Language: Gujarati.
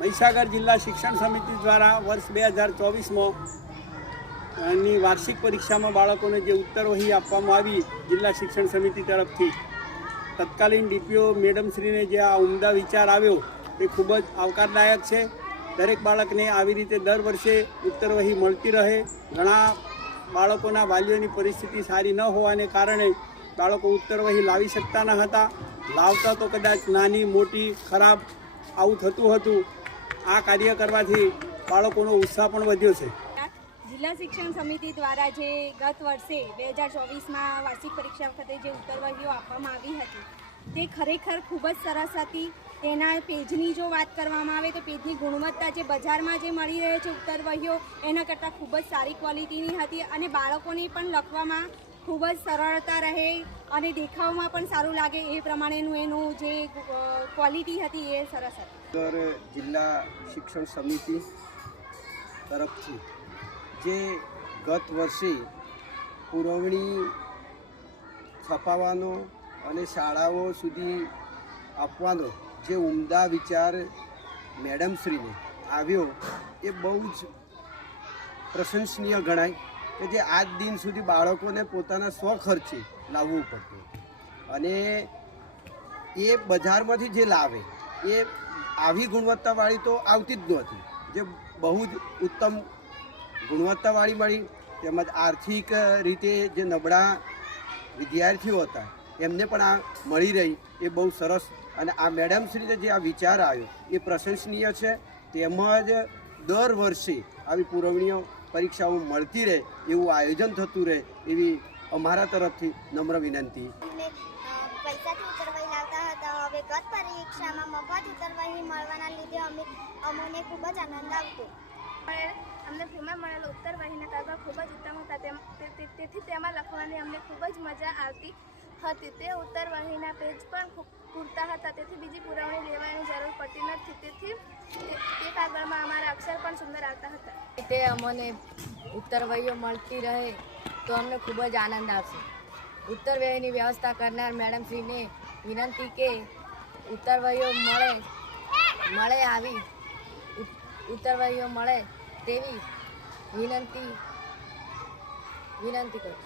મહીસાગર જિલ્લા શિક્ષણ સમિતિ દ્વારા વર્ષ બે હજાર ચોવીસમાં ની વાર્ષિક પરીક્ષામાં બાળકોને જે ઉત્તરવહી આપવામાં આવી જિલ્લા શિક્ષણ સમિતિ તરફથી. તત્કાલીન ડીપીઓ મેડમશ્રીને જે આ ઉમદા વિચાર આવ્યો, એ ખૂબ જ આવકારદાયક છે. દરેક બાળકને આવી રીતે દર વર્ષે ઉત્તરવહી મળતી રહે. ઘણા બાળકોના વાલીઓની પરિસ્થિતિ સારી ન હોવાને કારણે બાળકો ઉત્તરવહી લાવી શકતા ન હતા. લાવતા તો કદાચ નાની, મોટી, ખરાબ આવું થતું હતું. આ કાર્ય કરવાથી બાળકોનો ઉત્સાહ પણ વધ્યો છે. જિલ્લા શિક્ષણ સમિતિ દ્વારા જે ગત વર્ષે બે હજાર ચોવીસમાં વાર્ષિક પરીક્ષા વખતે જે ઉત્તરવહીઓ આપવામાં આવી હતી, તે ખરેખર ખૂબ જ સરસ હતી. તેના પેજની જો વાત કરવામાં આવે તો પેજની ગુણવત્તા જે બજારમાં જે મળી રહે છે ઉત્તરવહીઓ એના કરતાં ખૂબ જ સારી ક્વોલિટીની હતી અને બાળકોને પણ લખવામાં ખૂબ જ સરળતા રહે અને દેખાવમાં પણ સારું લાગે એ પ્રમાણેનું એનું જે ક્વોલિટી હતી એ સરસ હતી. જિલ્લા શિક્ષણ સમિતિ તરફથી જે ગત વર્ષે પુરવણી છપાવવાનો અને શાળાઓ સુધી આપવાનો જે ઉમદા વિચાર મેડમશ્રીને આવ્યો, એ બહુ જ પ્રશંસનીય ગણાય. કે જે આજ દિન સુધી બાળકોને પોતાના સ્વખર્ચે લાવવું પડતું અને એ બજારમાંથી જે લાવે, એ આવી ગુણવત્તાવાળી તો આવતી જ નહોતી. જે બહુ જ ઉત્તમ ગુણવત્તાવાળી મળી, તેમજ આર્થિક રીતે જે નબળા વિદ્યાર્થીઓ હતા, એમને પણ આ મળી રહી. એ બહુ સરસ અને આ મેડમશ્રીને જે આ વિચાર આવ્યો, એ પ્રશંસનીય છે. તેમજ દર વર્ષે આવી પુરવણીઓ પરીક્ષાઓ મળતી રહે એવું આયોજન થતું રહે એવી અમારા તરફથી નમ્ર વિનંતી. અમને પૈસાથી ઉતરવાઈ લાવતા હતા. હવે ગત પરીક્ષામાં મફત ઉતરવાહી મળવાના લીધે અમે અમને ખૂબ જ આનંદ આવતો. અમને ફ્રીમાં મળેલો ઉત્તરવાહીના કાગળ ખૂબ જ ઉત્તમ હતા. તેમ તે- તે- તેથી તેમાં લખવાની અમને ખૂબ જ મજા આવતી હતી. તે ઉત્તરવાહીના પેજ પણ પૂરતા હતા. તેથી બીજી પુરવણી લેવાની જરૂર પડતી નથી. તેથી તે કાગળમાં અમારા અક્ષર પણ સુંદર આવતા હતા. રીતે અમને ઉત્તરવહીઓ મળતી રહે તો અમને ખૂબ જ આનંદ આવશે. ઉત્તરવહીની વ્યવસ્થા કરનાર મેડમશ્રીને વિનંતી કે ઉત્તરવહીઓ મળે મળે આવી, ઉત- ઉત્તરવહીઓ મળે તેવી વિનંતી વિનંતી કરું